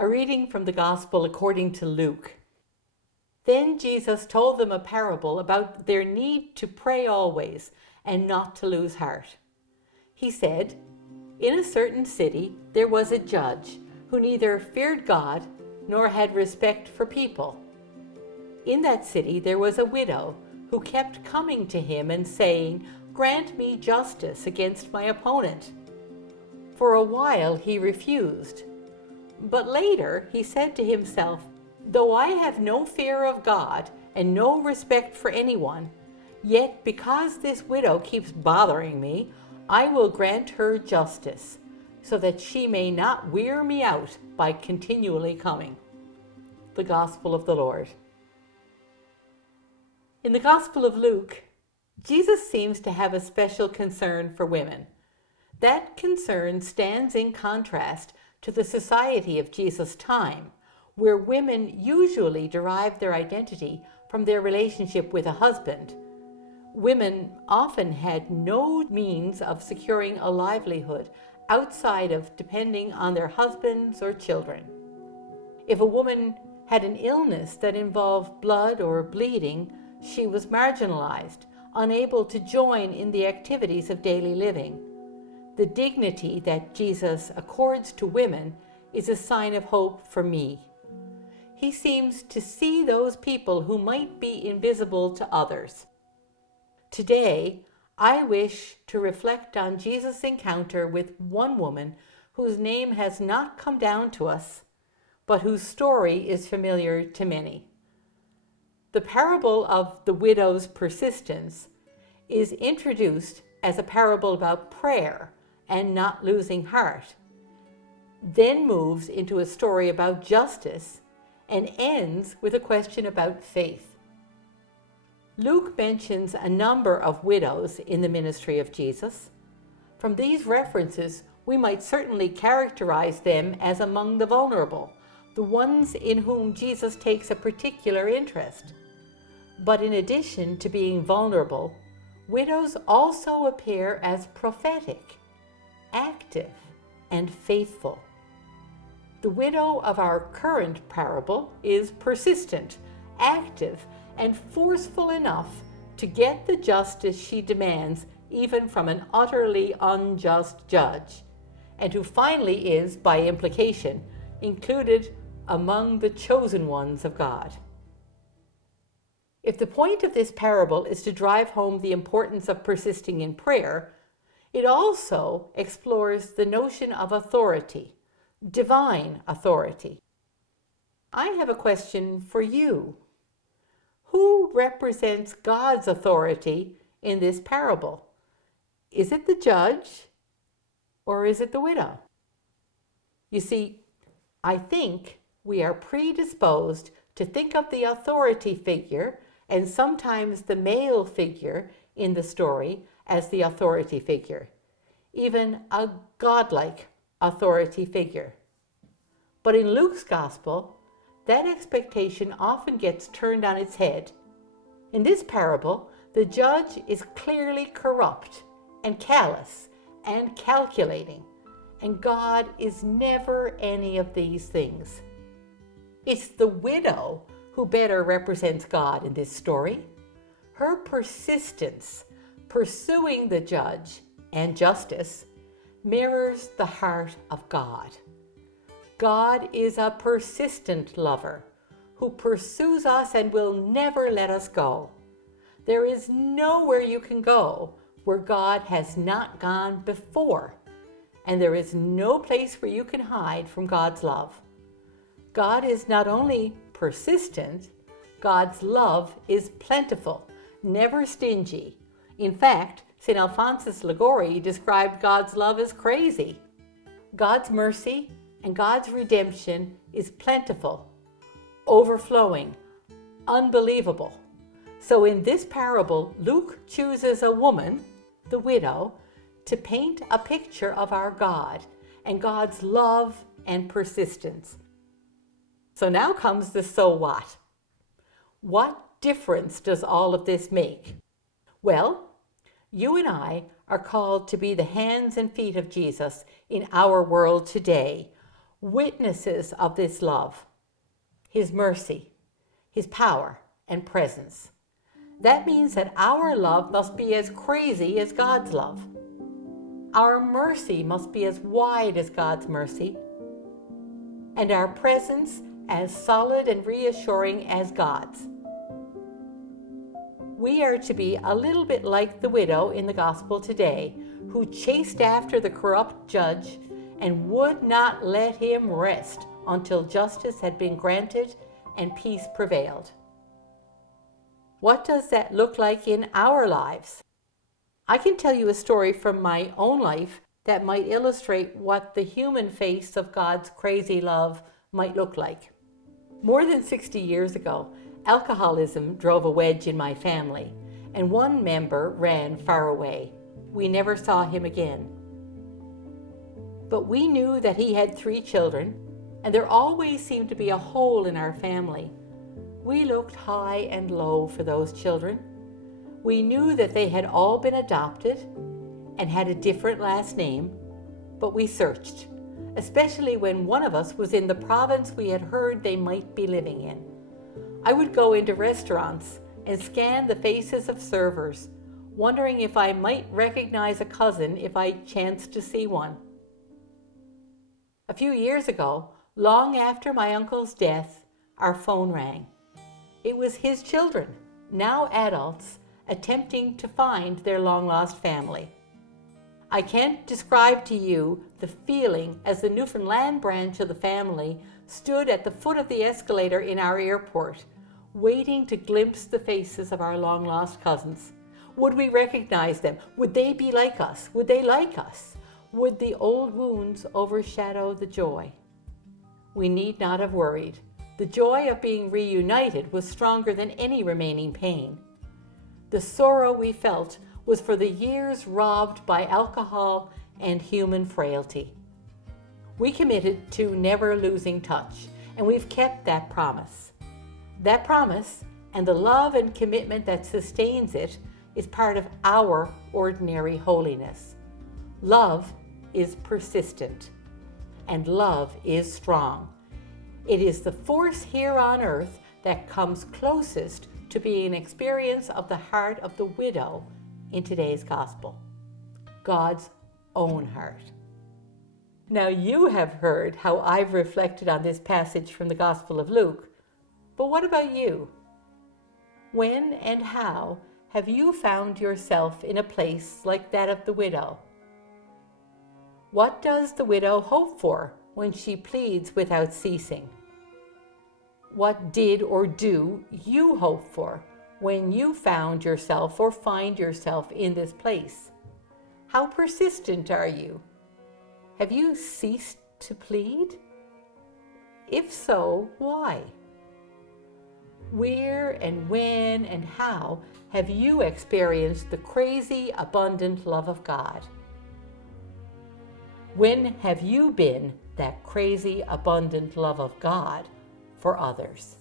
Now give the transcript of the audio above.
A reading from the Gospel according to Luke. Then Jesus told them a parable about their need to pray always and not to lose heart. He said, "In a certain city there was a judge who neither feared God nor had respect for people. In that city there was a widow who kept coming to him and saying, 'Grant me justice against my opponent.' For a while he refused. But later he said to himself, 'Though I have no fear of God and no respect for anyone, yet because this widow keeps bothering me, I will grant her justice, so that she may not wear me out by continually coming.'" The Gospel of the Lord. In the Gospel of Luke, Jesus seems to have a special concern for women. That concern stands in contrast to the society of Jesus' time, where women usually derived their identity from their relationship with a husband. Women often had no means of securing a livelihood outside of depending on their husbands or children. If a woman had an illness that involved blood or bleeding, she was marginalized, unable to join in the activities of daily living. The dignity that Jesus accords to women is a sign of hope for me. He seems to see those people who might be invisible to others. Today, I wish to reflect on Jesus' encounter with one woman whose name has not come down to us, but whose story is familiar to many. The parable of the widow's persistence is introduced as a parable about prayer and not losing heart, then moves into a story about justice, and ends with a question about faith. Luke mentions a number of widows in the ministry of Jesus. From these references, we might certainly characterize them as among the vulnerable, the ones in whom Jesus takes a particular interest. But in addition to being vulnerable, widows also appear as prophetic, active, and faithful. The widow of our current parable is persistent, active, and forceful enough to get the justice she demands even from an utterly unjust judge, and who finally is, by implication, included among the chosen ones of God. If the point of this parable is to drive home the importance of persisting in prayer, it also explores the notion of authority, divine authority. I have a question for you. Who represents God's authority in this parable? Is it the judge or is it the widow? You see, I think we are predisposed to think of the authority figure, and sometimes the male figure in the story, as the authority figure, even a godlike authority figure. But in Luke's Gospel, that expectation often gets turned on its head. In this parable, the judge is clearly corrupt and callous and calculating, and God is never any of these things. It's the widow who better represents God in this story. Her persistence, pursuing the judge and justice, mirrors the heart of God. God is a persistent lover who pursues us and will never let us go. There is nowhere you can go where God has not gone before, and there is no place where you can hide from God's love. God is not only persistent, God's love is plentiful, never stingy. In fact, St. Alphonsus Liguori described God's love as crazy. God's mercy and God's redemption is plentiful, overflowing, unbelievable. So in this parable, Luke chooses a woman, the widow, to paint a picture of our God and God's love and persistence. So now comes the so what. What difference does all of this make? Well, you and I are called to be the hands and feet of Jesus in our world today, witnesses of this love, His mercy, His power, and presence. That means that our love must be as crazy as God's love. Our mercy must be as wide as God's mercy, and our presence as solid and reassuring as God's. We are to be a little bit like the widow in the gospel today, who chased after the corrupt judge and would not let him rest until justice had been granted and peace prevailed. What does that look like in our lives? I can tell you a story from my own life that might illustrate what the human face of God's crazy love might look like. More than 60 years ago, alcoholism drove a wedge in my family, and one member ran far away. We never saw him again. But we knew that he had 3 children, and there always seemed to be a hole in our family. We looked high and low for those children. We knew that they had all been adopted and had a different last name, but we searched, especially when one of us was in the province we had heard they might be living in. I would go into restaurants and scan the faces of servers, wondering if I might recognize a cousin if I chanced to see one. A few years ago, long after my uncle's death, our phone rang. It was his children, now adults, attempting to find their long-lost family. I can't describe to you the feeling as the Newfoundland branch of the family stood at the foot of the escalator in our airport, waiting to glimpse the faces of our long-lost cousins. Would we recognize them? Would they be like us? Would they like us? Would the old wounds overshadow the joy? We need not have worried. The joy of being reunited was stronger than any remaining pain. The sorrow we felt was for the years robbed by alcohol and human frailty. We committed to never losing touch, and we've kept that promise. That promise and the love and commitment that sustains it is part of our ordinary holiness. Love is persistent, and love is strong. It is the force here on earth that comes closest to being an experience of the heart of the widow in today's gospel, God's own heart. Now you have heard how I've reflected on this passage from the Gospel of Luke, but what about you? When and how have you found yourself in a place like that of the widow? What does the widow hope for when she pleads without ceasing? What did or do you hope for when you found yourself or find yourself in this place? How persistent are you? Have you ceased to plead? If so, why? Where and when and how have you experienced the crazy, abundant love of God? When have you been that crazy, abundant love of God for others?